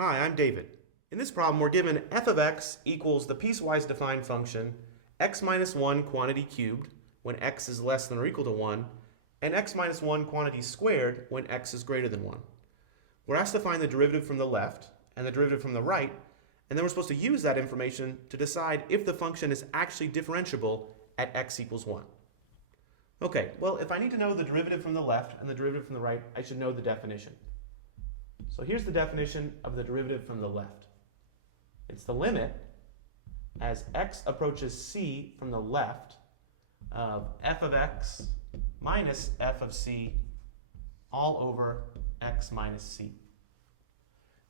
Hi, I'm David. In this problem, we're given f of x equals the piecewise defined function x minus 1 quantity cubed when x is less than or equal to 1, and x minus 1 quantity squared when x is greater than 1. We're asked to find the derivative from the left and the derivative from the right, and then we're supposed to use that information to decide if the function is actually differentiable at x equals 1. Okay, well, if I need to know the derivative from the left and the derivative from the right, I should know the definition. So here's the definition of the derivative from the left. It's the limit as x approaches c from the left of f of x minus f of c all over x minus c.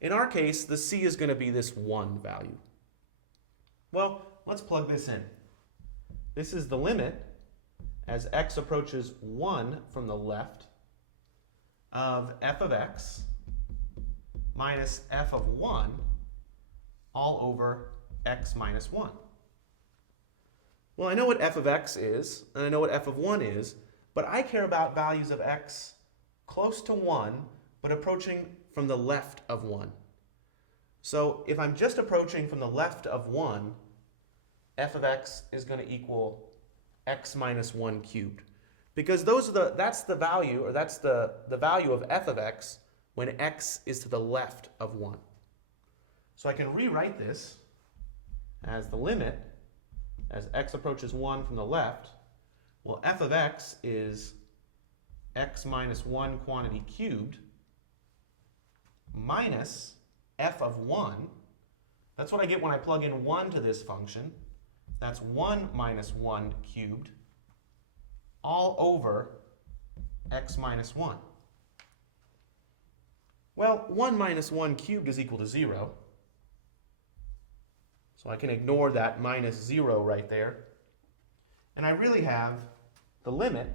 In our case, the c is going to be this 1 value. Well, let's plug this in. This is the limit as x approaches 1 from the left of f of x minus f of 1 all over x minus 1. Well, I know what f of x is, and I know what f of 1 is, but I care about values of x close to 1, but approaching from the left of 1. So if I'm just approaching from the left of 1, f of x is going to equal x minus 1 cubed. Because that's the value, or that's the value of f of x when x is to the left of 1. So I can rewrite this as the limit as x approaches 1 from the left. Well, f of x is x minus 1 quantity cubed minus f of 1. That's what I get when I plug in 1 to this function. That's 1 minus 1 cubed all over x minus 1. Well, 1 minus 1 cubed is equal to 0. So I can ignore that minus 0 right there. And I really have the limit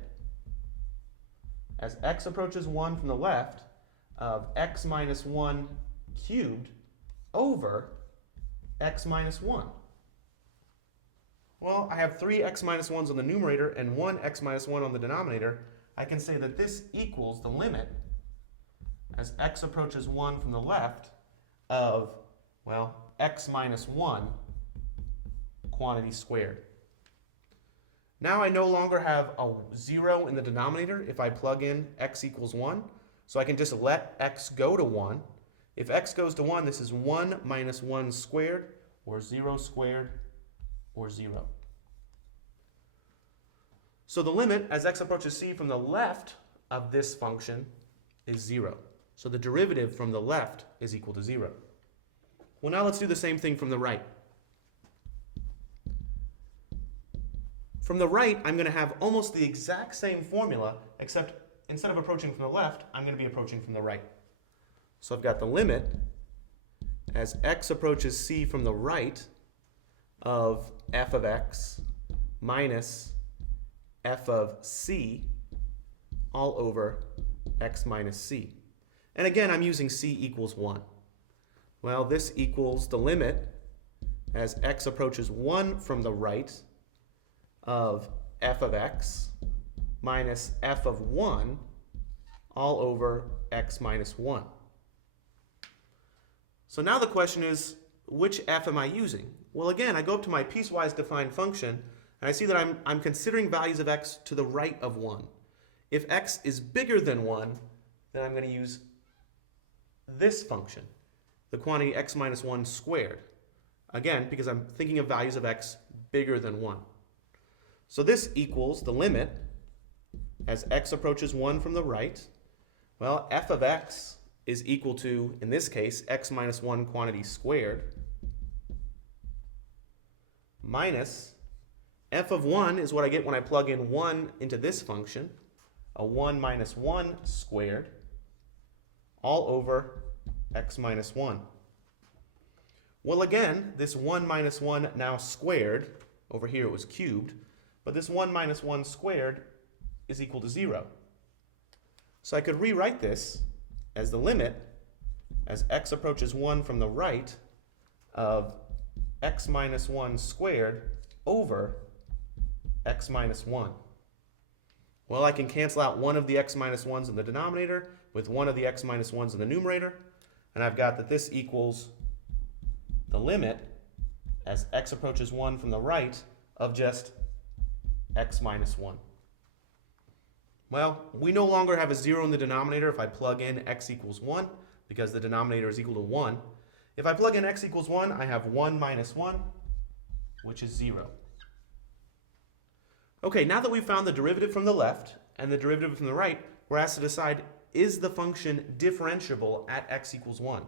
as x approaches 1 from the left of x minus 1 cubed over x minus 1. Well, I have 3 x minus 1s on the numerator and 1 x minus 1 on the denominator. I can say that this equals the limit as x approaches 1 from the left of, well, x minus 1 quantity squared. Now I no longer have a 0 in the denominator if I plug in x equals 1, so I can just let x go to 1. If x goes to 1, this is 1 minus 1 squared, or 0 squared, or 0. So the limit as x approaches c from the left of this function is 0. So the derivative from the left is equal to 0. Well, now let's do the same thing from the right. From the right, I'm going to have almost the exact same formula, except instead of approaching from the left, I'm going to be approaching from the right. So I've got the limit as x approaches c from the right of f of x minus f of c all over x minus c. And again, I'm using c equals 1. Well, this equals the limit as x approaches 1 from the right of f of x minus f of 1 all over x minus 1. So now the question is, which f am I using? Well, again, I go up to my piecewise defined function, and I see that I'm considering values of x to the right of 1. If x is bigger than 1, then I'm going to use this function, the quantity x minus 1 squared. Again, because I'm thinking of values of x bigger than 1. So this equals the limit as x approaches 1 from the right. Well, f of x is equal to, in this case, x minus 1 quantity squared minus f of 1 is what I get when I plug in 1 into this function, a 1 minus 1 squared all over x minus 1. Well, again, this 1 minus 1 now squared, over here it was cubed, but this 1 minus 1 squared is equal to 0. So I could rewrite this as the limit as x approaches 1 from the right of x minus 1 squared over x minus 1. Well, I can cancel out one of the x minus 1s in the denominator with one of the x minus 1s in the numerator. And I've got that this equals the limit as x approaches 1 from the right of just x minus 1. Well, we no longer have a 0 in the denominator if I plug in x equals 1, because the denominator is equal to 1. If I plug in x equals 1, I have 1 minus 1, which is 0. Okay, now that we've found the derivative from the left and the derivative from the right, we're asked to decide, is the function differentiable at x equals 1?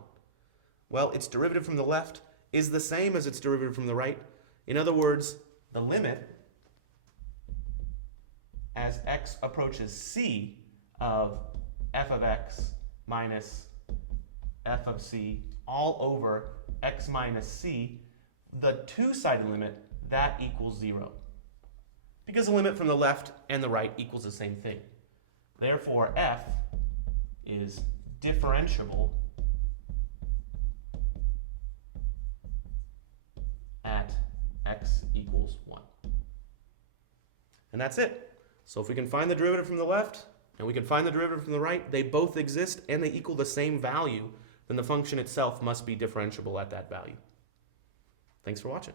Well, its derivative from the left is the same as its derivative from the right. In other words, the limit as x approaches c of f of x minus f of c all over x minus c, the two-sided limit, that equals 0. Because the limit from the left and the right equals the same thing. Therefore, f is differentiable at x equals 1. And that's it. So if we can find the derivative from the left and we can find the derivative from the right, they both exist and they equal the same value, then the function itself must be differentiable at that value. Thanks for watching.